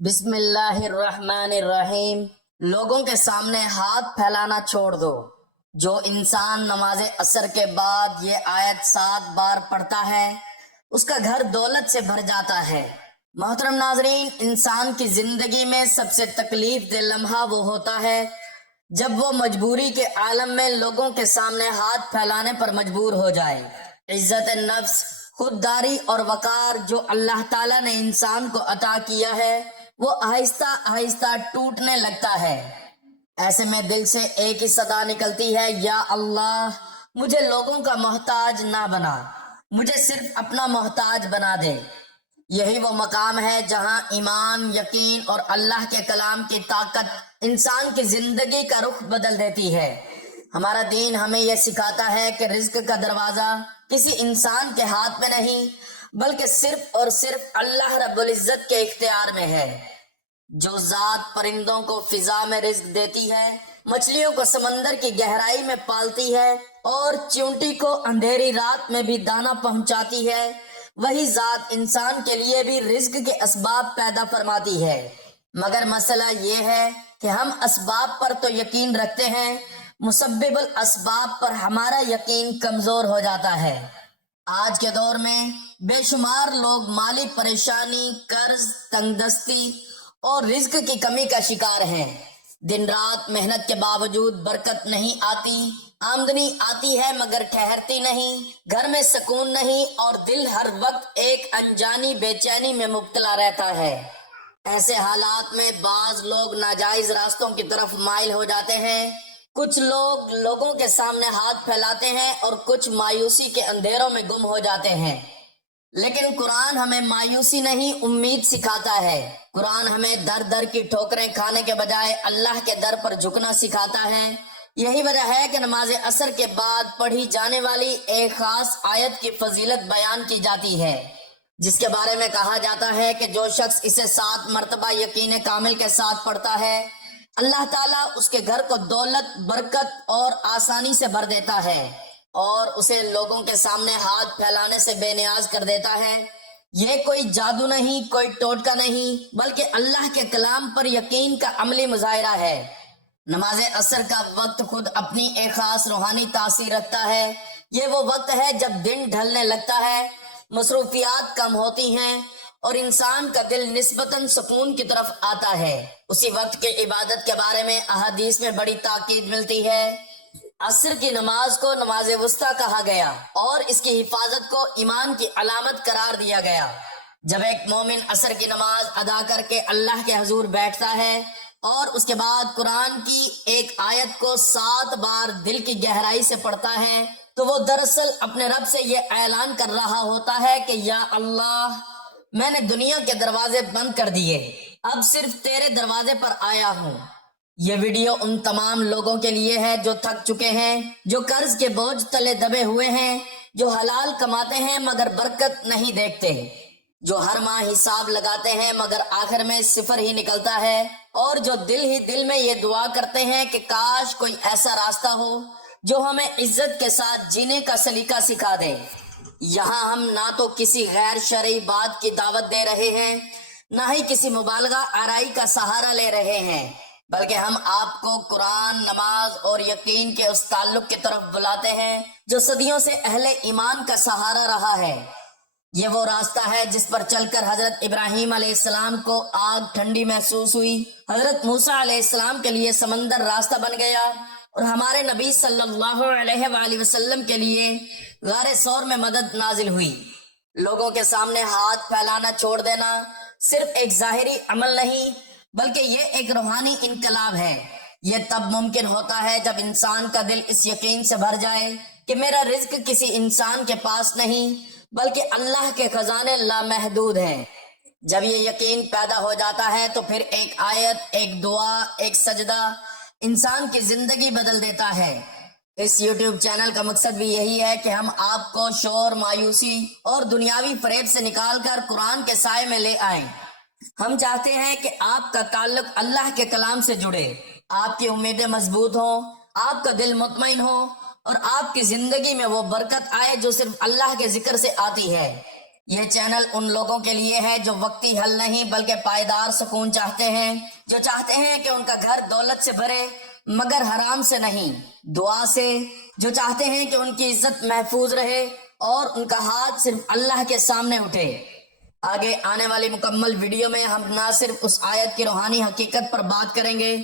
بسم اللہ الرحمن الرحیم۔ لوگوں کے سامنے ہاتھ پھیلانا چھوڑ دو۔ جو انسان نماز عصر کے بعد یہ آیت 7 بار پڑھتا ہے اس کا گھر دولت سے بھر جاتا ہے۔ محترم ناظرین، انسان کی زندگی میں سب سے تکلیف دہ لمحہ وہ ہوتا ہے جب وہ مجبوری کے عالم میں لوگوں کے سامنے ہاتھ پھیلانے پر مجبور ہو جائے۔ عزت نفس، خودداری اور وقار جو اللہ تعالیٰ نے انسان کو عطا کیا ہے وہ آہستہ آہستہ ٹوٹنے لگتا ہے۔ ایسے میں دل سے ایک ہی صدا نکلتی ہے، یا اللہ مجھے لوگوں کا محتاج نہ بنا، مجھے صرف اپنا محتاج بنا دے۔ یہی وہ مقام ہے جہاں ایمان، یقین اور اللہ کے کلام کی طاقت انسان کی زندگی کا رخ بدل دیتی ہے۔ ہمارا دین ہمیں یہ سکھاتا ہے کہ رزق کا دروازہ کسی انسان کے ہاتھ میں نہیں بلکہ صرف اور صرف اللہ رب العزت کے اختیار میں ہے۔ جو ذات پرندوں کو فضا میں رزق دیتی ہے، مچھلیوں کو سمندر کی گہرائی میں پالتی ہے اور چیونٹی کو اندھیری رات میں بھی دانہ پہنچاتی ہے، وہی ذات انسان کے لیے بھی رزق کے اسباب پیدا فرماتی ہے۔ مگر مسئلہ یہ ہے کہ ہم اسباب پر تو یقین رکھتے ہیں، مسبب الاسباب پر ہمارا یقین کمزور ہو جاتا ہے۔ آج کے دور میں بے شمار لوگ مالی پریشانی، قرض، تنگ دستی اور رزق کی کمی کا شکار ہیں۔ دن رات محنت کے باوجود برکت نہیں آتی، آمدنی آتی ہے مگر ٹھہرتی نہیں، گھر میں سکون نہیں اور دل ہر وقت ایک انجانی بے چینی میں مبتلا رہتا ہے۔ ایسے حالات میں بعض لوگ ناجائز راستوں کی طرف مائل ہو جاتے ہیں۔ کچھ لوگ لوگوں کے سامنے ہاتھ پھیلاتے ہیں اور کچھ مایوسی کے اندھیروں میں گم ہو جاتے ہیں۔ لیکن قرآن ہمیں مایوسی نہیں، امید سکھاتا ہے۔ قرآن ہمیں در در کی ٹھوکریں کھانے کے بجائے اللہ کے در پر جھکنا سکھاتا ہے۔ یہی وجہ ہے کہ نماز عصر کے بعد پڑھی جانے والی ایک خاص آیت کی فضیلت بیان کی جاتی ہے، جس کے بارے میں کہا جاتا ہے کہ جو شخص اسے 7 مرتبہ یقین کامل کے ساتھ پڑھتا ہے، اللہ تعالیٰ اس کے گھر کو دولت، برکت اور آسانی سے بھر دیتا ہے اور اسے لوگوں کے سامنے ہاتھ پھیلانے سے بے نیاز کر دیتا ہے۔ یہ کوئی جادو نہیں، کوئی ٹوٹکا نہیں، بلکہ اللہ کے کلام پر یقین کا عملی مظاہرہ ہے۔ نماز عصر کا وقت خود اپنی ایک خاص روحانی تاثیر رکھتا ہے۔ یہ وہ وقت ہے جب دن ڈھلنے لگتا ہے، مصروفیات کم ہوتی ہیں اور انسان کا دل نسبتاً سکون کی طرف آتا ہے۔ اسی وقت کی عبادت کے بارے میں احادیث میں بڑی تاکید ملتی ہے۔ عصر کی نماز کو نماز وسطیٰ کہا گیا اور اس کی حفاظت کو ایمان کی علامت قرار دیا گیا۔ جب ایک مومن عصر کی نماز ادا کر کے اللہ کے حضور بیٹھتا ہے اور اس کے بعد قرآن کی ایک آیت کو 7 بار دل کی گہرائی سے پڑھتا ہے تو وہ دراصل اپنے رب سے یہ اعلان کر رہا ہوتا ہے کہ یا اللہ، میں نے دنیا کے دروازے بند کر دیے، اب صرف تیرے دروازے پر آیا ہوں۔ یہ ویڈیو ان تمام لوگوں کے لیے ہے جو تھک چکے ہیں، جو قرض کے بوجھ تلے دبے ہوئے ہیں، جو حلال کماتے ہیں مگر برکت نہیں دیکھتے، جو ہر ماہ حساب لگاتے ہیں مگر آخر میں صفر ہی نکلتا ہے، اور جو دل ہی دل میں یہ دعا کرتے ہیں کہ کاش کوئی ایسا راستہ ہو جو ہمیں عزت کے ساتھ جینے کا سلیقہ سکھا دے۔ یہاں ہم نہ تو کسی غیر شرعی بات کی دعوت دے رہے ہیں، نہ ہی کسی مبالغہ آرائی کا سہارا لے رہے ہیں، بلکہ ہم آپ کو قرآن، نماز اور یقین کے اس تعلق کی طرف بلاتے ہیں جو صدیوں سے اہل ایمان کا سہارا رہا ہے۔ یہ وہ راستہ ہے جس پر چل کر حضرت ابراہیم علیہ السلام کو آگ ٹھنڈی محسوس ہوئی، حضرت موسیٰ علیہ السلام کے لیے سمندر راستہ بن گیا اور ہمارے نبی صلی اللہ علیہ وآلہ وسلم کے لیے غار ثور میں مدد نازل ہوئی۔ لوگوں کے سامنے ہاتھ پھیلانا چھوڑ دینا صرف ایک ظاہری عمل نہیں بلکہ یہ ایک روحانی انقلاب ہے۔ یہ تب ممکن ہوتا ہے جب انسان کا دل اس یقین سے بھر جائے کہ میرا رزق کسی انسان کے پاس نہیں بلکہ اللہ کے خزانے لامحدود ہیں۔ جب یہ یقین پیدا ہو جاتا ہے تو پھر ایک آیت، ایک دعا، ایک سجدہ انسان کی زندگی بدل دیتا ہے۔ اس یوٹیوب چینل کا مقصد بھی یہی ہے کہ ہم آپ کو شور، مایوسی اور دنیاوی فریب سے نکال کر قرآن کے سائے میں لے آئیں۔ ہم چاہتے ہیں کہ آپ کا تعلق اللہ کے کلام سے جڑے، آپ کی امیدیں مضبوط ہوں، آپ کا دل مطمئن ہو اور آپ کی زندگی میں وہ برکت آئے جو صرف اللہ کے ذکر سے آتی ہے۔ یہ چینل ان لوگوں کے لیے ہے جو وقتی حل نہیں بلکہ پائیدار سکون چاہتے ہیں، جو چاہتے ہیں کہ ان کا گھر دولت سے بھرے مگر حرام سے نہیں، دعا سے، جو چاہتے ہیں کہ ان کی عزت محفوظ رہے اور ان کا ہاتھ صرف اللہ کے سامنے اٹھے۔ آگے آنے والی مکمل ویڈیو میں ہم نہ صرف اس آیت کی روحانی حقیقت پر بات کریں گے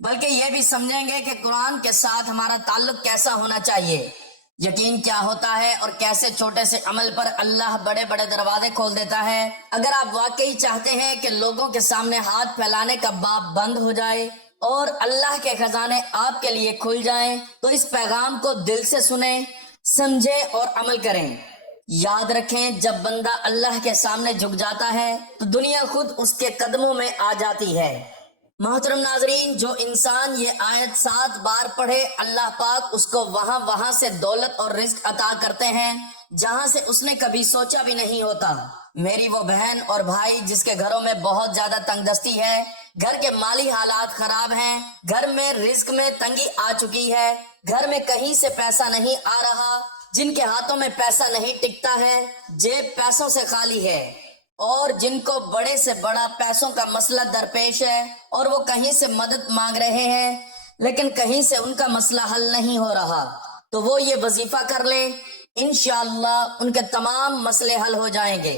بلکہ یہ بھی سمجھیں گے کہ قرآن کے ساتھ ہمارا تعلق کیسا ہونا چاہیے، یقین کیا ہوتا ہے اور کیسے چھوٹے سے عمل پر اللہ بڑے بڑے دروازے کھول دیتا ہے۔ اگر آپ واقعی چاہتے ہیں کہ لوگوں کے سامنے ہاتھ پھیلانے کا باب بند ہو جائے اور اللہ کے خزانے آپ کے لیے کھل جائیں تو اس پیغام کو دل سے سنیں، سمجھیں اور عمل کریں۔ یاد رکھیں، جب بندہ اللہ کے سامنے جھک جاتا ہے تو دنیا خود اس کے قدموں میں آ جاتی ہے۔ محترم ناظرین، جو انسان یہ آیت 7 بار پڑھے اللہ پاک اس کو وہاں سے دولت اور رزق عطا کرتے ہیں جہاں سے اس نے کبھی سوچا بھی نہیں ہوتا۔ میری وہ بہن اور بھائی جس کے گھروں میں بہت زیادہ تنگ دستی ہے، گھر کے مالی حالات خراب ہیں، گھر میں رزق میں تنگی آ چکی ہے، گھر میں کہیں سے پیسہ نہیں آ رہا، جن کے ہاتھوں میں پیسہ نہیں ٹکتا ہے، جیب پیسوں سے خالی ہے، اور جن کو بڑے سے بڑا پیسوں کا مسئلہ درپیش ہے اور وہ کہیں سے مدد مانگ رہے ہیں لیکن کہیں سے ان کا مسئلہ حل نہیں ہو رہا، تو وہ یہ وظیفہ کر لیں، انشاءاللہ ان کے تمام مسئلے حل ہو جائیں گے۔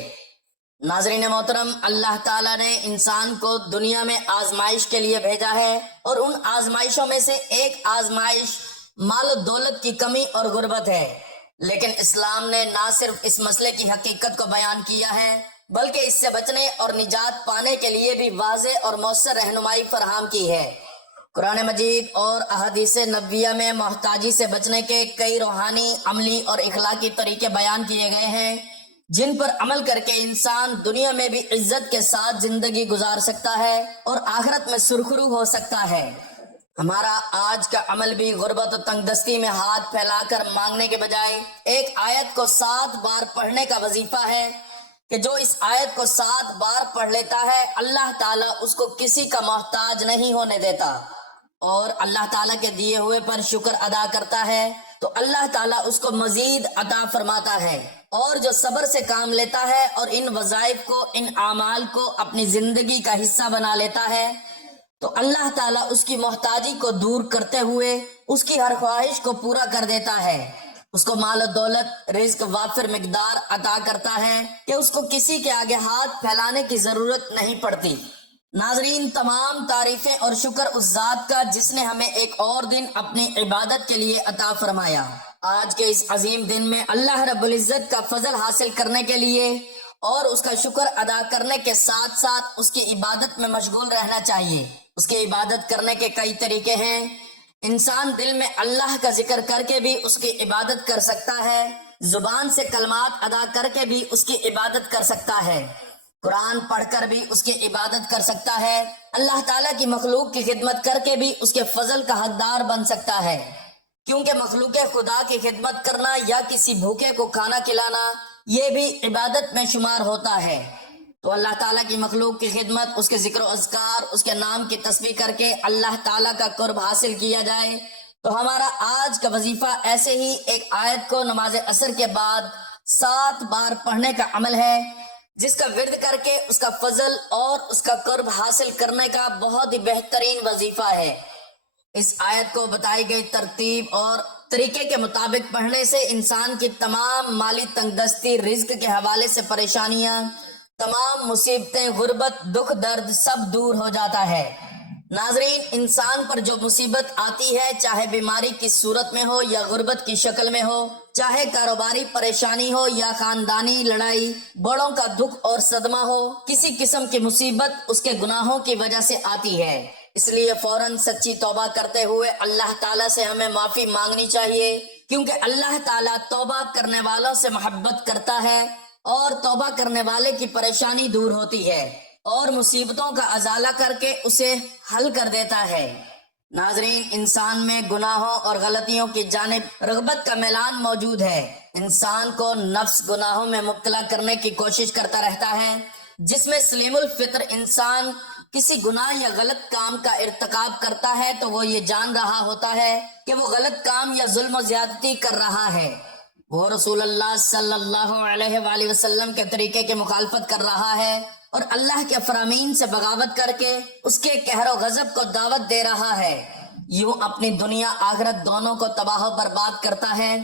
ناظرین محترم، اللہ تعالیٰ نے انسان کو دنیا میں آزمائش کے لیے بھیجا ہے اور ان آزمائشوں میں سے ایک آزمائش مال و دولت کی کمی اور غربت ہے، لیکن اسلام نے نہ صرف اس مسئلے کی حقیقت کو بیان کیا ہے بلکہ اس سے بچنے اور نجات پانے کے لیے بھی واضح اور مؤثر رہنمائی فراہم کی ہے۔ قرآن مجید اور احادیث نبویہ میں محتاجی سے بچنے کے کئی روحانی، عملی اور اخلاقی طریقے بیان کیے گئے ہیں جن پر عمل کر کے انسان دنیا میں بھی عزت کے ساتھ زندگی گزار سکتا ہے اور آخرت میں سرخرو ہو سکتا ہے۔ ہمارا آج کا عمل بھی غربت و تنگ دستی میں ہاتھ پھیلا کر مانگنے کے بجائے ایک آیت کو 7 بار پڑھنے کا وظیفہ ہے کہ جو اس آیت کو 7 بار پڑھ لیتا ہے اللہ تعالیٰ اس کو کسی کا محتاج نہیں ہونے دیتا، اور اللہ تعالیٰ کے دیے ہوئے پر شکر ادا کرتا ہے تو اللہ تعالیٰ اس کو مزید عطا فرماتا ہے، اور جو صبر سے کام لیتا ہے اور ان وظائف کو، ان اعمال کو اپنی زندگی کا حصہ بنا لیتا ہے تو اللہ تعالیٰ اس کی محتاجی کو دور کرتے ہوئے اس کی ہر خواہش کو پورا کر دیتا ہے، اس کو مال و دولت، رزق وافر مقدار عطا کرتا ہے کہ اس کو کسی کے آگے ہاتھ پھیلانے کی ضرورت نہیں پڑتی۔ ناظرین، تمام تعریفیں اور شکر اس ذات کا جس نے ہمیں ایک اور دن اپنی عبادت کے لیے عطا فرمایا۔ آج کے اس عظیم دن میں اللہ رب العزت کا فضل حاصل کرنے کے لیے اور اس کا شکر ادا کرنے کے ساتھ ساتھ اس کی عبادت میں مشغول رہنا چاہیے۔ اس کی عبادت کرنے کے کئی طریقے ہیں۔ انسان دل میں اللہ کا ذکر کر کے بھی اس کی عبادت کر سکتا ہے، زبان سے کلمات ادا کر کے بھی اس کی عبادت کر سکتا ہے، قرآن پڑھ کر بھی اس کی عبادت کر سکتا ہے، اللہ تعالیٰ کی مخلوق کی خدمت کر کے بھی اس کے فضل کا حقدار بن سکتا ہے، کیونکہ مخلوق خدا کی خدمت کرنا یا کسی بھوکے کو کھانا کھلانا یہ بھی عبادت میں شمار ہوتا ہے۔ تو اللہ تعالیٰ کی مخلوق کی خدمت، اس کے ذکر و اذکار، اس کے نام کی تسبیح کر کے اللہ تعالیٰ کا قرب حاصل کیا جائے تو ہمارا آج کا وظیفہ ایسے ہی ایک آیت کو نماز عصر کے بعد 7 بار پڑھنے کا عمل ہے جس کا ورد کر کے اس کا فضل اور اس کا قرب حاصل کرنے کا بہت ہی بہترین وظیفہ ہے۔ اس آیت کو بتائی گئی ترتیب اور طریقے کے مطابق پڑھنے سے انسان کی تمام مالی تنگ دستی، رزق کے حوالے سے پریشانیاں، تمام مصیبتیں، غربت، دکھ، درد سب دور ہو جاتا ہے۔ ناظرین، انسان پر جو مصیبت آتی ہے، چاہے بیماری کی صورت میں ہو یا غربت کی شکل میں ہو، چاہے کاروباری پریشانی ہو یا خاندانی لڑائی، بڑوں کا دکھ اور صدمہ ہو، کسی قسم کی مصیبت اس کے گناہوں کی وجہ سے آتی ہے۔ اس لیے فوراً سچی توبہ کرتے ہوئے اللہ تعالیٰ سے ہمیں معافی مانگنی چاہیے، کیونکہ اللہ تعالیٰ توبہ کرنے والوں سے محبت کرتا ہے اور توبہ کرنے والے کی پریشانی دور ہوتی ہے اور مصیبتوں کا ازالہ کر کے اسے حل کر دیتا ہے۔ ناظرین، انسان میں گناہوں اور غلطیوں کی جانب رغبت کا میلان موجود ہے۔ انسان کو نفس گناہوں میں مبتلا کرنے کی کوشش کرتا رہتا ہے، جس میں سلیم الفطر انسان کسی گناہ یا غلط کام کا ارتکاب کرتا ہے تو وہ یہ جان رہا ہوتا ہے کہ وہ غلط کام یا ظلم و زیادتی کر رہا ہے، وہ رسول اللہ صلی اللہ علیہ وآلہ وسلم کے طریقے کی مخالفت کر رہا ہے اور اللہ کے فرامین سے بغاوت کر کے اس کے قہر و غضب کو دعوت دے رہا ہے، یوں اپنی دنیا آخرت دونوں کو تباہ و برباد کرتا ہے۔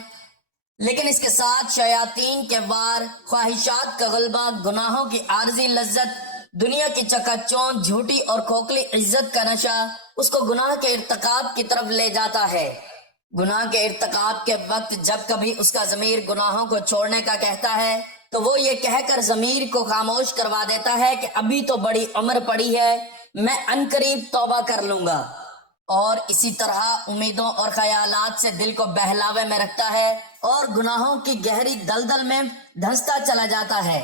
لیکن اس کے ساتھ شیاطین کے وار، خواہشات کا غلبہ، گناہوں کی عارضی لذت، دنیا کی چکا چوند، جھوٹی اور کھوکھلی عزت کا نشہ اس کو گناہ کے ارتکاب کی طرف لے جاتا ہے۔ گناہ کے ارتکاب کے وقت جب کبھی اس کا ضمیر گناہوں کو چھوڑنے کا کہتا ہے تو وہ یہ کہہ کر ضمیر کو خاموش کروا دیتا ہے کہ ابھی تو بڑی عمر پڑی ہے، میں عنقریب توبہ کر لوں گا، اور اسی طرح امیدوں اور خیالات سے دل کو بہلاوے میں رکھتا ہے اور گناہوں کی گہری دلدل میں دھنستا چلا جاتا ہے۔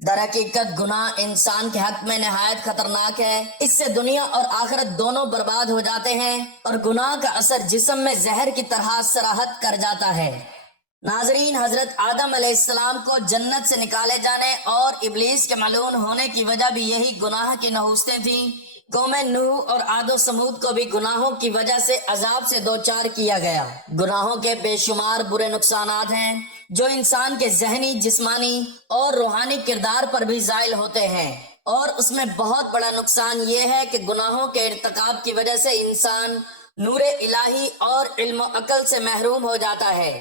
در حقیقت گناہ انسان کے حق میں نہایت خطرناک ہے، اس سے دنیا اور آخرت دونوں برباد ہو جاتے ہیں اور گناہ کا اثر جسم میں زہر کی طرح سراحت کر جاتا ہے۔ ناظرین، حضرت آدم علیہ السلام کو جنت سے نکالے جانے اور ابلیس کے ملعون ہونے کی وجہ بھی یہی گناہ کی نحوستیں تھیں۔ قوم نوح اور عاد و سمود کو بھی گناہوں کی وجہ سے عذاب سے دوچار کیا گیا۔ گناہوں کے بے شمار برے نقصانات ہیں جو انسان کے ذہنی، جسمانی اور روحانی کردار پر بھی زائل ہوتے ہیں، اور اس میں بہت بڑا نقصان یہ ہے کہ گناہوں کے ارتکاب کی وجہ سے انسان نور الہی اور علم و عقل سے محروم ہو جاتا ہے۔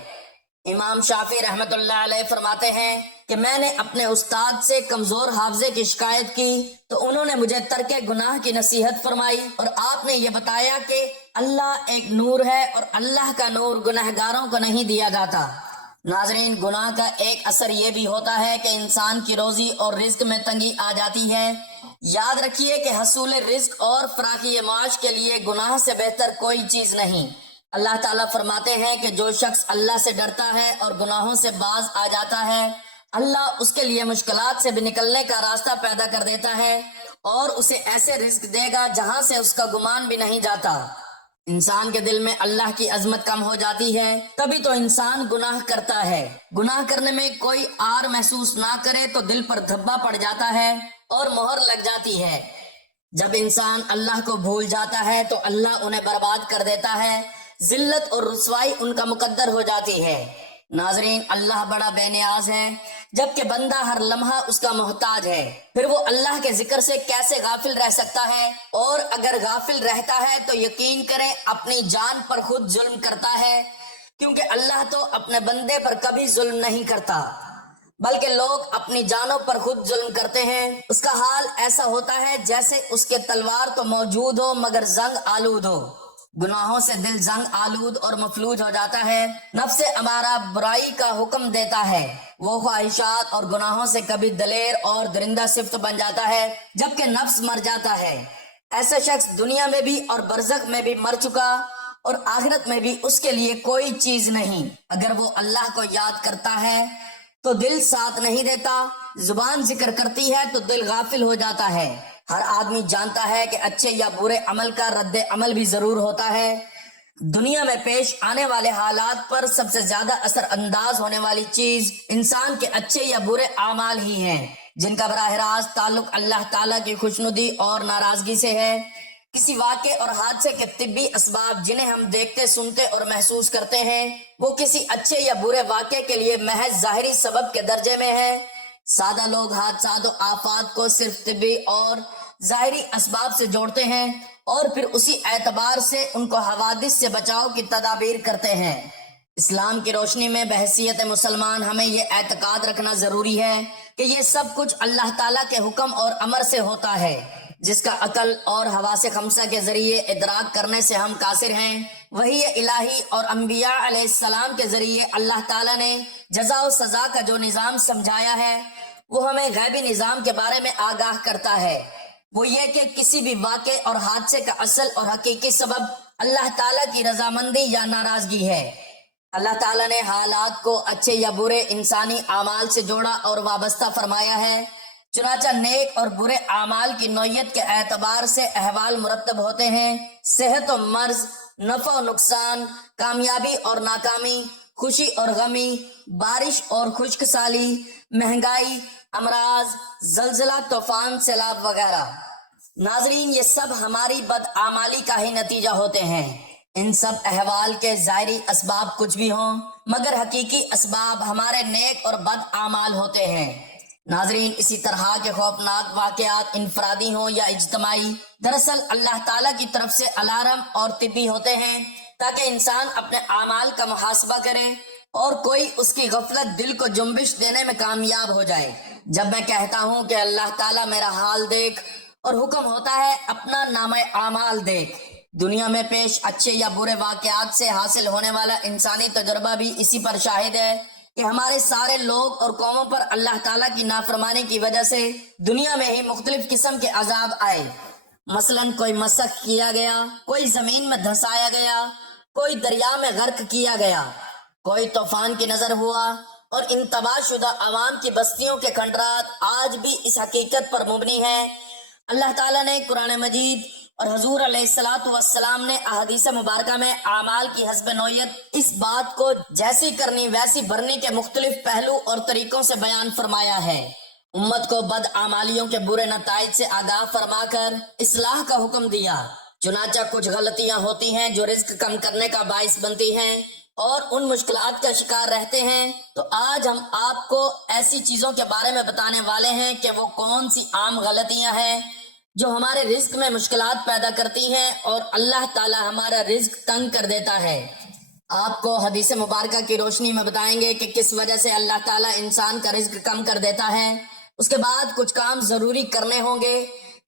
امام شافعی رحمت اللہ علیہ فرماتے ہیں کہ میں نے اپنے استاد سے کمزور حافظے کی شکایت کی تو انہوں نے مجھے ترک گناہ کی نصیحت فرمائی، اور آپ نے یہ بتایا کہ اللہ ایک نور ہے اور اللہ کا نور گنہگاروں کو نہیں دیا جاتا۔ ناظرین، گناہ کا ایک اثر یہ بھی ہوتا ہے کہ انسان کی روزی اور رزق میں تنگی آ جاتی ہے۔ یاد رکھیے کہ حصول رزق اور فراخی معاش کے لیے گناہ سے بہتر کوئی چیز نہیں۔ اللہ تعالیٰ فرماتے ہیں کہ جو شخص اللہ سے ڈرتا ہے اور گناہوں سے باز آ جاتا ہے، اللہ اس کے لیے مشکلات سے بھی نکلنے کا راستہ پیدا کر دیتا ہے اور اسے ایسے رزق دے گا جہاں سے اس کا گمان بھی نہیں جاتا۔ انسان کے دل میں اللہ کی عظمت کم ہو جاتی ہے تبھی تو انسان گناہ کرتا ہے۔ گناہ کرنے میں کوئی آر محسوس نہ کرے تو دل پر دھبا پڑ جاتا ہے اور مہر لگ جاتی ہے۔ جب انسان اللہ کو بھول جاتا ہے تو اللہ انہیں برباد کر دیتا ہے، ذلت اور رسوائی ان کا مقدر ہو جاتی ہے۔ ناظرین، اللہ بڑا بے نیاز ہے جبکہ بندہ ہر لمحہ اس کا محتاج ہے، پھر وہ اللہ کے ذکر سے کیسے غافل رہ سکتا ہے؟ اور اگر غافل رہتا ہے تو یقین کریں اپنی جان پر خود ظلم کرتا ہے، کیونکہ اللہ تو اپنے بندے پر کبھی ظلم نہیں کرتا بلکہ لوگ اپنی جانوں پر خود ظلم کرتے ہیں۔ اس کا حال ایسا ہوتا ہے جیسے اس کے تلوار تو موجود ہو مگر زنگ آلود ہو۔ گناہوں سے دل زنگ آلود اور مفلوج ہو جاتا ہے۔ نفس امارہ برائی کا حکم دیتا ہے، وہ خواہشات اور گناہوں سے کبھی دلیر اور درندہ صفت بن جاتا ہے جبکہ نفس مر جاتا ہے۔ ایسا شخص دنیا میں بھی اور برزخ میں بھی مر چکا اور آخرت میں بھی اس کے لیے کوئی چیز نہیں۔ اگر وہ اللہ کو یاد کرتا ہے تو دل ساتھ نہیں دیتا، زبان ذکر کرتی ہے تو دل غافل ہو جاتا ہے۔ ہر آدمی جانتا ہے کہ اچھے یا برے عمل کا رد عمل بھی ضرور ہوتا ہے۔ دنیا میں پیش آنے والے حالات پر سب سے زیادہ اثر انداز ہونے والی چیز انسان کے اچھے یا برے اعمال ہی ہیں، جن کا براہ راست تعلق اللہ تعالیٰ کی خوشنودی اور ناراضگی سے ہے۔ کسی واقعے اور حادثے کے طبی اسباب جنہیں ہم دیکھتے، سنتے اور محسوس کرتے ہیں، وہ کسی اچھے یا برے واقعے کے لیے محض ظاہری سبب کے درجے میں ہے۔ سادہ لوگ حادثات و آفات کو صرف طبی اور ظاہری اسباب سے جوڑتے ہیں اور پھر اسی اعتبار سے ان کو حوادث سے بچاؤ کی تدابیر کرتے ہیں۔ اسلام کی روشنی میں بحیثیت مسلمان ہمیں یہ اعتقاد رکھنا ضروری ہے کہ یہ سب کچھ اللہ تعالیٰ کے حکم اور امر سے ہوتا ہے، جس کا عقل اور حواس خمسہ کے ذریعے ادراک کرنے سے ہم قاصر ہیں۔ وحی الہی اور انبیاء علیہ السلام کے ذریعے اللہ تعالیٰ نے جزا و سزا کا جو نظام سمجھایا ہے وہ ہمیں غیبی نظام کے بارے میں آگاہ کرتا ہے۔ وہ یہ کہ کسی بھی واقعے اور حادثے کا اصل اور حقیقی سبب اللہ تعالیٰ کی رضامندی یا ناراضگی ہے۔ اللہ تعالیٰ نے حالات کو اچھے یا برے انسانی اعمال سے جوڑا اور وابستہ فرمایا ہے، چنانچہ نیک اور برے اعمال کی نوعیت کے اعتبار سے احوال مرتب ہوتے ہیں۔ صحت و مرض، نفع و نقصان، کامیابی اور ناکامی، خوشی اور غمی، بارش اور خشک سالی، مہنگائی، امراض، زلزلہ، طوفان، سیلاب وغیرہ۔ ناظرین، یہ سب ہماری بدعمالی کا ہی نتیجہ ہوتے ہیں۔ ان سب احوال کے ظاہری اسباب کچھ بھی ہوں مگر حقیقی اسباب ہمارے نیک اور بد اعمال ہوتے ہیں۔ ناظرین، اسی طرح کے خوفناک واقعات انفرادی ہوں یا اجتماعی، دراصل اللہ تعالیٰ کی طرف سے الارم اور طبی ہوتے ہیں تاکہ انسان اپنے اعمال کا محاسبہ کرے اور کوئی اس کی غفلت دل کو جنبش دینے میں کامیاب ہو جائے۔ جب میں کہتا ہوں کہ اللہ تعالیٰ میرا حال دیکھ اور حکم ہوتا ہے اپنا نامہ اعمال دیکھ، دنیا میں پیش اچھے یا برے واقعات سے حاصل ہونے والا انسانی تجربہ بھی اسی پر شاہد ہے کہ ہمارے سارے لوگ اور قوموں پر اللہ تعالیٰ کی نافرمانی کی وجہ سے دنیا میں ہی مختلف قسم کے عذاب آئے۔ مثلاً کوئی مسخ کیا گیا، کوئی زمین میں دھسایا گیا، کوئی دریا میں غرق کیا گیا، کوئی طوفان کی نظر ہوا، اور ان تباہ شدہ عوام کی بستیوں کے کھنڈرات آج بھی اس حقیقت پر مبنی ہیں۔ اللہ تعالیٰ نے قرآن مجید اور حضور علیہ الصلوۃ والسلام نے احادیث مبارکہ میں اعمال کی حسب نوعیت اس بات کو جیسی کرنی ویسی بھرنی کے مختلف پہلو اور طریقوں سے بیان فرمایا ہے۔ امت کو بد اعمالیوں کے برے نتائج سے آگاہ فرما کر اصلاح کا حکم دیا۔ چنانچہ کچھ غلطیاں ہوتی ہیں جو رزق کم کرنے کا باعث بنتی ہیں اور ان مشکلات کا شکار رہتے ہیں، تو آج ہم آپ کو ایسی چیزوں کے بارے میں بتانے والے ہیں کہ وہ کون سی عام غلطیاں ہیں جو ہمارے رزق میں مشکلات پیدا کرتی ہیں اور اللہ تعالی ہمارا رزق تنگ کر دیتا ہے۔ آپ کو حدیث مبارکہ کی روشنی میں بتائیں گے کہ کس وجہ سے اللہ تعالیٰ انسان کا رزق کم کر دیتا ہے۔ اس کے بعد کچھ کام ضروری کرنے ہوں گے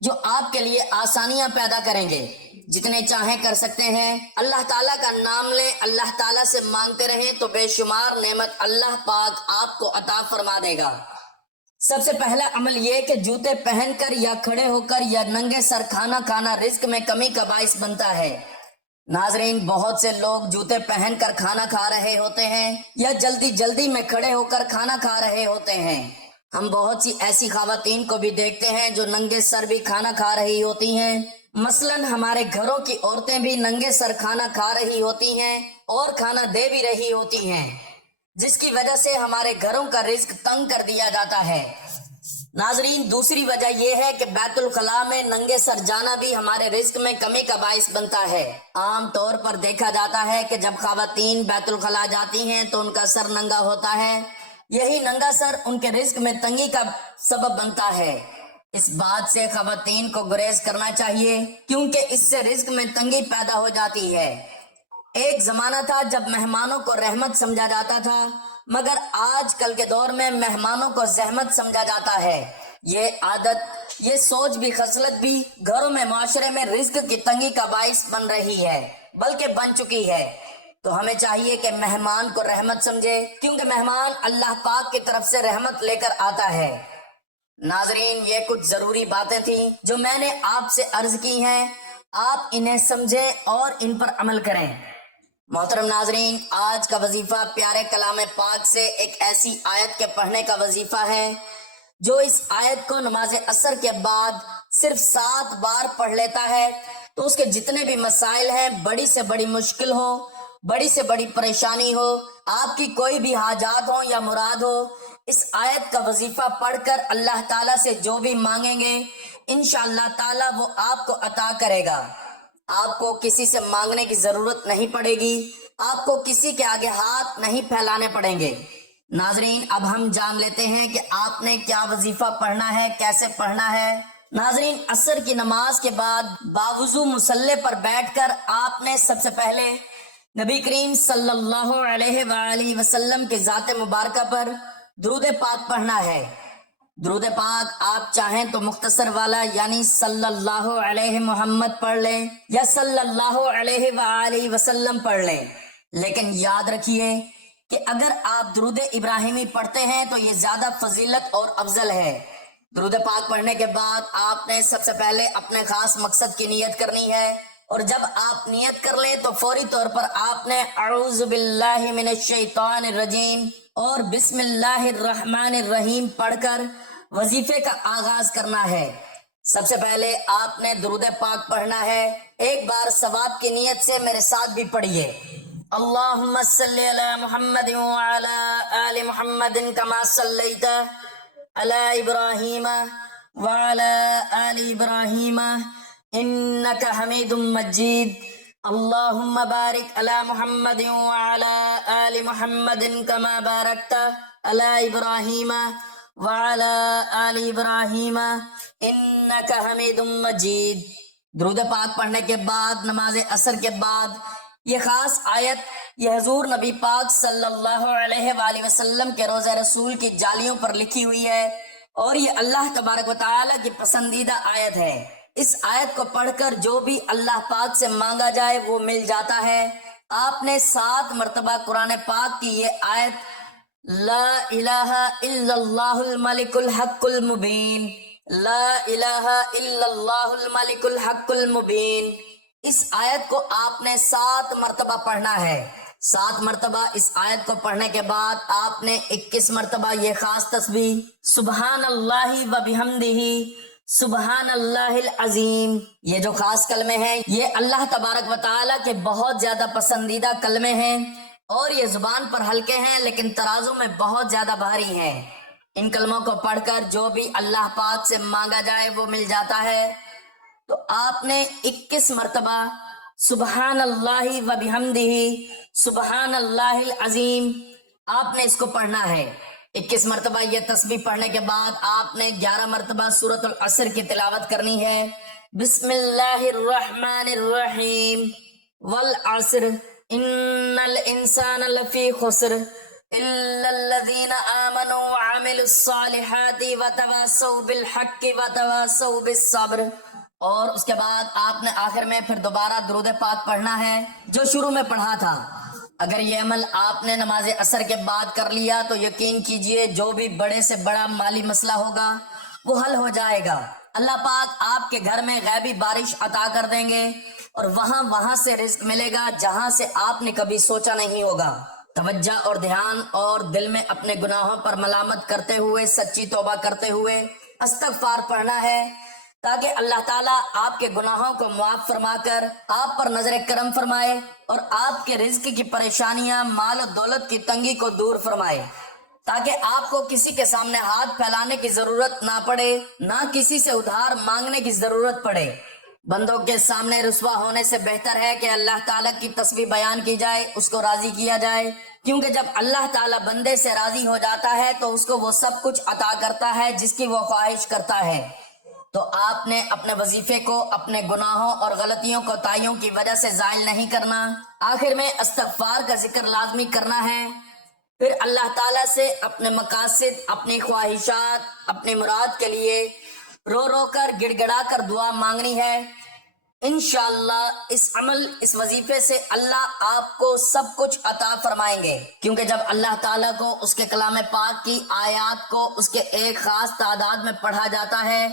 جو آپ کے لیے آسانیاں پیدا کریں گے۔ جتنے چاہیں کر سکتے ہیں۔ اللہ تعالیٰ کا نام لیں، اللہ تعالیٰ سے مانگتے رہیں تو بے شمار نعمت اللہ پاک آپ کو عطا فرما دے گا۔ سب سے پہلا عمل یہ کہ جوتے پہن کر یا کھڑے ہو کر یا ننگے سر کھانا کھانا رزق میں کمی کا باعث بنتا ہے۔ ناظرین، بہت سے لوگ جوتے پہن کر کھانا کھا رہے ہوتے ہیں یا جلدی جلدی میں کھڑے ہو کر کھانا کھا رہے ہوتے ہیں۔ ہم بہت سی ایسی خواتین کو بھی دیکھتے ہیں جو ننگے سر بھی کھانا کھا رہی ہوتی ہیں۔ مثلاً ہمارے گھروں کی عورتیں بھی ننگے سر کھانا کھا رہی ہوتی ہیں اور کھانا دے بھی رہی ہوتی ہیں، جس کی وجہ سے ہمارے گھروں کا رزق تنگ کر دیا جاتا ہے۔ ناظرین، دوسری وجہ یہ ہے کہ بیت الخلاء میں ننگے سر جانا بھی ہمارے رزق میں کمی کا باعث بنتا ہے۔ عام طور پر دیکھا جاتا ہے کہ جب خواتین بیت الخلاء جاتی ہیں تو ان کا سر ننگا ہوتا ہے۔ یہی ننگا سر ان کے رزق میں تنگی کا سبب بنتا ہے۔ اس بات سے خواتین کو گریز کرنا چاہیے کیونکہ اس سے رزق میں تنگی پیدا ہو جاتی ہے۔ ایک زمانہ تھا جب مہمانوں کو رحمت سمجھا جاتا تھا، مگر آج کل کے دور میں مہمانوں کو زحمت سمجھا جاتا ہے۔ یہ عادت، یہ سوچ بھی، خصلت بھی گھروں میں، معاشرے میں رزق کی تنگی کا باعث بن رہی ہے، بلکہ بن چکی ہے۔ تو ہمیں چاہیے کہ مہمان کو رحمت سمجھے کیونکہ مہمان اللہ پاک کی طرف سے رحمت لے کر آتا ہے۔ ناظرین، یہ کچھ ضروری باتیں تھیں جو میں نے آپ سے عرض کی ہیں، آپ انہیں سمجھیں اور ان پر عمل کریں۔ محترم ناظرین، آج کا وظیفہ پیارے کلام پاک سے ایک ایسی آیت کے پڑھنے کا وظیفہ ہے جو اس آیت کو نماز عصر کے بعد صرف 7 بار پڑھ لیتا ہے تو اس کے جتنے بھی مسائل ہیں، بڑی سے بڑی مشکل ہو، بڑی سے بڑی پریشانی ہو، آپ کی کوئی بھی حاجات ہو یا مراد ہو، اس آیت کا وظیفہ پڑھ کر اللہ تعالیٰ سے جو بھی مانگیں گے انشاءاللہ تعالیٰ وہ آپ کو عطا کرے گا۔ آپ کو کسی سے مانگنے کی ضرورت نہیں پڑے گی، آپ کو کسی کے آگے ہاتھ نہیں پھیلانے پڑیں گے۔ ناظرین، اب ہم جان لیتے ہیں کہ آپ نے کیا وظیفہ پڑھنا ہے، کیسے پڑھنا ہے۔ ناظرین، عصر کی نماز کے بعد باوضو مصلی پر بیٹھ کر آپ نے سب سے پہلے نبی کریم صلی اللہ علیہ وآلہ وسلم کی ذات مبارکہ پر درود پاک پڑھنا ہے۔ درود پاک آپ چاہیں تو مختصر والا یعنی صلی اللہ علیہ محمد پڑھ لیں یا صلی اللہ علیہ وآلہ وسلم پڑھ لیں، لیکن یاد رکھیے کہ اگر آپ درود ابراہیمی پڑھتے ہیں تو یہ زیادہ فضیلت اور افضل ہے۔ درود پاک پڑھنے کے بعد آپ نے سب سے پہلے اپنے خاص مقصد کی نیت کرنی ہے، اور جب آپ نیت کر لیں تو فوری طور پر آپ نے اعوذ باللہ من الشیطان الرجیم اور بسم اللہ الرحمن الرحیم پڑھ کر وظیفے کا آغاز کرنا ہے۔ سب سے پہلے آپ نے درود پاک پڑھنا ہے۔ ایک بار ثواب کی نیت سے میرے ساتھ بھی پڑھیے، اللہم صلی علی محمد وعلی آل محمد کما صلیت علی ابراہیم وعلی آل ابراہیم انک حمید مجید، اللهم بارك على محمد وعلى آل محمد كما باركت على إبراهيم وعلى آل إبراهيم إنك حميد مجيد۔ درود پاک پڑھنے کے بعد نماز عصر کے بعد یہ خاص آیت یہ حضور نبی پاک صلی اللہ علیہ وآلہ وسلم کے روضہ رسول کی جالیوں پر لکھی ہوئی ہے، اور یہ اللہ تبارک و تعالیٰ کی پسندیدہ آیت ہے۔ اس آیت کو پڑھ کر جو بھی اللہ پاک سے مانگا جائے وہ مل جاتا ہے۔ آپ نے 7 مرتبہ قرآن پاک کی یہ آیت لا الہ الا اللہ الملک الحق المبین، لا الہ الا اللہ الملک الحق المبین، اس آیت کو آپ نے 7 مرتبہ پڑھنا ہے۔ 7 مرتبہ اس آیت کو پڑھنے کے بعد آپ نے 21 مرتبہ یہ خاص تسبیح سبحان اللہ و بحمدہ سبحان اللہ العظیم، یہ جو خاص کلمے ہیں یہ اللہ تبارک و تعالیٰ کے بہت زیادہ پسندیدہ کلمے ہیں، اور یہ زبان پر ہلکے ہیں لیکن ترازو میں بہت زیادہ بھاری ہیں۔ ان کلموں کو پڑھ کر جو بھی اللہ پاک سے مانگا جائے وہ مل جاتا ہے۔ تو آپ نے 21 مرتبہ سبحان اللہ و بحمدہ سبحان اللہ العظیم آپ نے اس کو پڑھنا ہے۔ 21 مرتبہ یہ تسبیح پڑھنے کے بعد آپ نے 11 مرتبہ سورۃ العصر کی تلاوت کرنی ہے۔ بسم اللہ الرحمن الرحیم والعصر ان الانسان لفی خسر الا الذین آمنوا وعملوا الصالحات وتواصوا بالحق وتواصوا بالصبر۔ اور اس کے بعد آپ نے آخر میں پھر دوبارہ درود پاک پڑھنا ہے جو شروع میں پڑھا تھا۔ اگر یہ عمل آپ نے نماز عصر کے بعد کر لیا تو یقین کیجئے جو بھی بڑے سے بڑا مالی مسئلہ ہوگا وہ حل ہو جائے گا۔ اللہ پاک آپ کے گھر میں غیبی بارش عطا کر دیں گے، اور وہاں سے رزق ملے گا جہاں سے آپ نے کبھی سوچا نہیں ہوگا۔ توجہ اور دھیان اور دل میں اپنے گناہوں پر ملامت کرتے ہوئے سچی توبہ کرتے ہوئے استغفار پڑھنا ہے، تاکہ اللہ تعالیٰ آپ کے گناہوں کو معاف فرما کر آپ پر نظر کرم فرمائے اور آپ کے رزق کی پریشانیاں، مال و دولت کی تنگی کو دور فرمائے، تاکہ آپ کو کسی کے سامنے ہاتھ پھیلانے کی ضرورت نہ پڑے، نہ کسی سے ادھار مانگنے کی ضرورت پڑے۔ بندوں کے سامنے رسوا ہونے سے بہتر ہے کہ اللہ تعالیٰ کی تسبیح بیان کی جائے، اس کو راضی کیا جائے، کیونکہ جب اللہ تعالیٰ بندے سے راضی ہو جاتا ہے تو اس کو وہ سب کچھ عطا کرتا ہے جس کی وہ خواہش کرتا ہے۔ تو آپ نے اپنے وظیفے کو اپنے گناہوں اور غلطیوں کوتاہیوں کی وجہ سے زائل نہیں کرنا۔ آخر میں استغفار کا ذکر لازمی کرنا ہے، پھر اللہ تعالیٰ سے اپنے مقاصد، اپنی خواہشات، اپنی مراد کے لیے رو رو کر گڑ گڑا کر دعا مانگنی ہے۔ انشاءاللہ اس عمل، اس وظیفے سے اللہ آپ کو سب کچھ عطا فرمائیں گے، کیونکہ جب اللہ تعالیٰ کو اس کے کلام پاک کی آیات کو اس کے ایک خاص تعداد میں پڑھا جاتا ہے،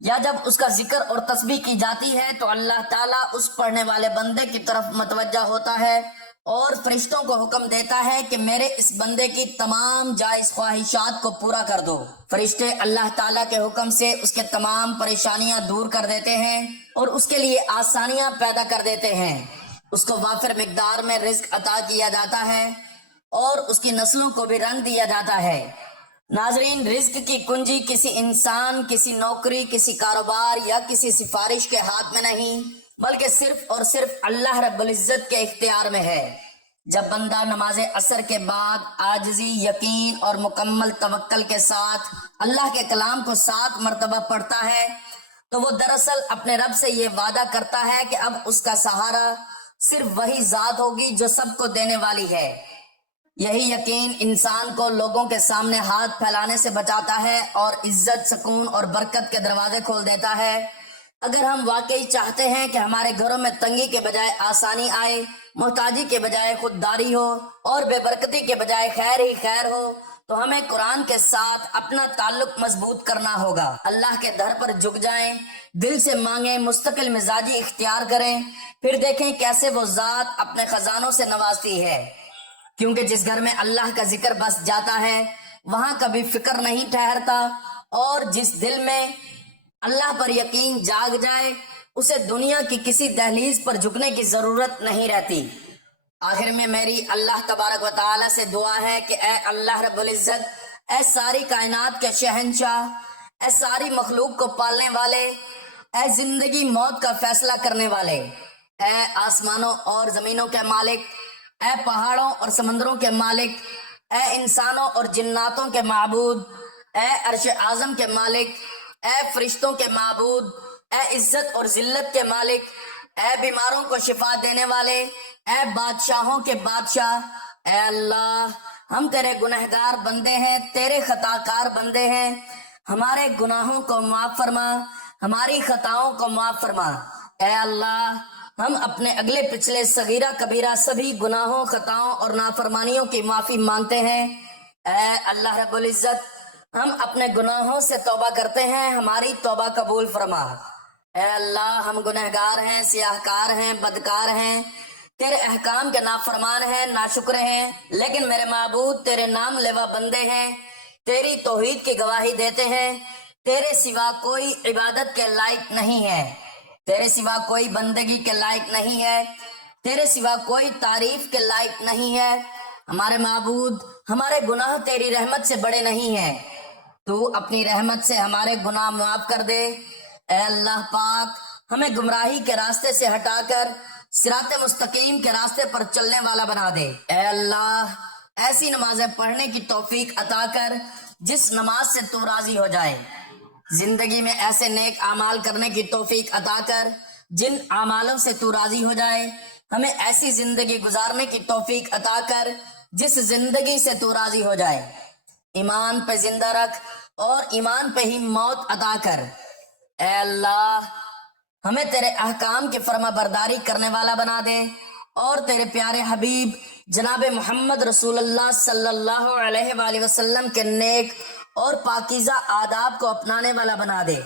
یا جب اس کا ذکر اور تسبیح کی جاتی ہے، تو اللہ تعالیٰ اس پڑھنے والے بندے کی طرف متوجہ ہوتا ہے اور فرشتوں کو حکم دیتا ہے کہ میرے اس بندے کی تمام جائز خواہشات کو پورا کر دو۔ فرشتے اللہ تعالیٰ کے حکم سے اس کے تمام پریشانیاں دور کر دیتے ہیں اور اس کے لیے آسانیاں پیدا کر دیتے ہیں۔ اس کو وافر مقدار میں رزق عطا کیا جاتا ہے اور اس کی نسلوں کو بھی رنگ دیا جاتا ہے۔ ناظرین، رزق کی کنجی کسی انسان، کسی نوکری، کسی کاروبار یا کسی سفارش کے ہاتھ میں نہیں، بلکہ صرف اور صرف اللہ رب العزت کے اختیار میں ہے۔ جب بندہ نماز عصر کے بعد عاجزی، یقین اور مکمل توکل کے ساتھ اللہ کے کلام کو 7 مرتبہ پڑھتا ہے تو وہ دراصل اپنے رب سے یہ وعدہ کرتا ہے کہ اب اس کا سہارا صرف وہی ذات ہوگی جو سب کو دینے والی ہے۔ یہی یقین انسان کو لوگوں کے سامنے ہاتھ پھیلانے سے بچاتا ہے اور عزت، سکون اور برکت کے دروازے کھول دیتا ہے۔ اگر ہم واقعی چاہتے ہیں کہ ہمارے گھروں میں تنگی کے بجائے آسانی آئے، محتاجی کے بجائے خودداری ہو اور بے برکتی کے بجائے خیر ہی خیر ہو، تو ہمیں قرآن کے ساتھ اپنا تعلق مضبوط کرنا ہوگا۔ اللہ کے در پر جھک جائیں، دل سے مانگیں، مستقل مزاجی اختیار کریں، پھر دیکھیں کیسے وہ ذات اپنے خزانوں سے نوازتی ہے، کیونکہ جس گھر میں اللہ کا ذکر بس جاتا ہے وہاں کبھی فکر نہیں ٹھہرتا، اور جس دل میں اللہ پر یقین جاگ جائے اسے دنیا کی کسی دہلیز پر جھکنے کی ضرورت نہیں رہتی۔ آخر میں میری اللہ تبارک و تعالی سے دعا ہے کہ اے اللہ رب العزت، اے ساری کائنات کے شہنشاہ، اے ساری مخلوق کو پالنے والے، اے زندگی موت کا فیصلہ کرنے والے، اے آسمانوں اور زمینوں کے مالک، اے پہاڑوں اور سمندروں کے مالک، اے انسانوں اور جناتوں کے معبود، اے عرش اعظم کے مالک، اے فرشتوں کے معبود، اے عزت اور ذلت کے مالک، اے بیماروں کو شفا دینے والے، اے بادشاہوں کے بادشاہ، اے اللہ ہم تیرے گنہگار بندے ہیں، تیرے خطا کار بندے ہیں، ہمارے گناہوں کو معاف فرما، ہماری خطاؤں کو معاف فرما۔ اے اللہ ہم اپنے اگلے پچھلے صغیرہ کبیرہ سبھی گناہوں، خطاؤں اور نافرمانیوں کی معافی مانگتے ہیں۔ اے اللہ رب العزت ہم اپنے گناہوں سے توبہ کرتے ہیں، ہماری توبہ قبول فرما۔ اے اللہ ہم گنہگار ہیں، سیاہ کار ہیں، بدکار ہیں، تیرے احکام کے نافرمان ہیں، ناشکر ہیں، لیکن میرے معبود تیرے نام لیوا بندے ہیں، تیری توحید کی گواہی دیتے ہیں۔ تیرے سوا کوئی عبادت کے لائق نہیں ہے، تیرے سوا کوئی بندگی کے لائق نہیں ہے، تیرے سوا کوئی تعریف کے لائق نہیں ہے۔ ہمارے معبود ہمارے گناہ تیری رحمت سے بڑے نہیں ہیں، تو اپنی رحمت سے ہمارے گناہ معاف کر دے۔ اے اللہ پاک ہمیں گمراہی کے راستے سے ہٹا کر صراط مستقیم کے راستے پر چلنے والا بنا دے۔ اے اللہ ایسی نمازیں پڑھنے کی توفیق عطا کر جس نماز سے تو راضی ہو جائے، زندگی میں ایسے نیک اعمال کرنے کی توفیق عطا کر جن اعمالوں سے تو راضی ہو جائے، ہمیں ایسی زندگی گزارنے کی توفیق عطا کر جس زندگی سے تو راضی ہو جائے، ایمان پہ زندہ رکھ اور ایمان پہ ہی موت عطا کر۔ اے اللہ ہمیں تیرے احکام کی فرما برداری کرنے والا بنا دے اور تیرے پیارے حبیب جناب محمد رسول اللہ صلی اللہ علیہ وآلہ وسلم کے نیک اور پاکیزہ آداب کو اپنانے والا بنا دے۔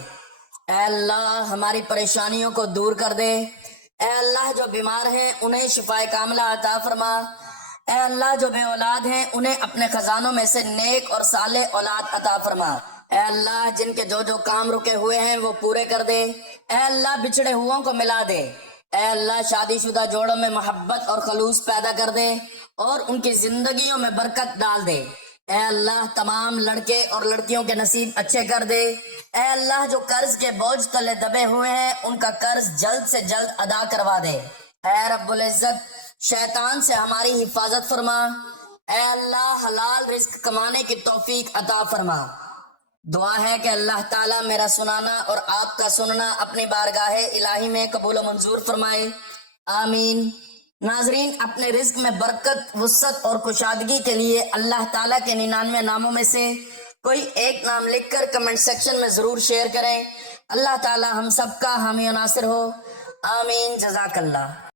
اے اللہ ہماری پریشانیوں کو دور کر دے۔ اے اللہ جو بیمار ہیں انہیں شفا کاملہ عطا فرما۔ اے اللہ جو بے اولاد ہیں انہیں اپنے خزانوں میں سے نیک اور صالح اولاد عطا فرما۔ اے اللہ جن کے جو جو کام رکے ہوئے ہیں وہ پورے کر دے۔ اے اللہ بچھڑے ہوئوں کو ملا دے۔ اے اللہ شادی شدہ جوڑوں میں محبت اور خلوص پیدا کر دے اور ان کی زندگیوں میں برکت ڈال دے۔ اے اللہ تمام لڑکے اور لڑکیوں کے نصیب اچھے کر دے۔ اے اللہ جو قرض کے بوجھ تلے دبے ہوئے ہیں ان کا قرض جلد سے جلد ادا کروا دے۔ اے رب العزت شیطان سے ہماری حفاظت فرما۔ اے اللہ حلال رزق کمانے کی توفیق عطا فرما۔ دعا ہے کہ اللہ تعالیٰ میرا سنانا اور آپ کا سننا اپنی بارگاہ الہی میں قبول و منظور فرمائے، آمین۔ ناظرین اپنے رزق میں برکت، وسعت اور کشادگی کے لیے اللہ تعالیٰ کے 99 ناموں میں سے کوئی ایک نام لکھ کر کمنٹ سیکشن میں ضرور شیئر کریں۔ اللہ تعالیٰ ہم سب کا حامی و ناصر ہو، آمین۔ جزاک اللہ۔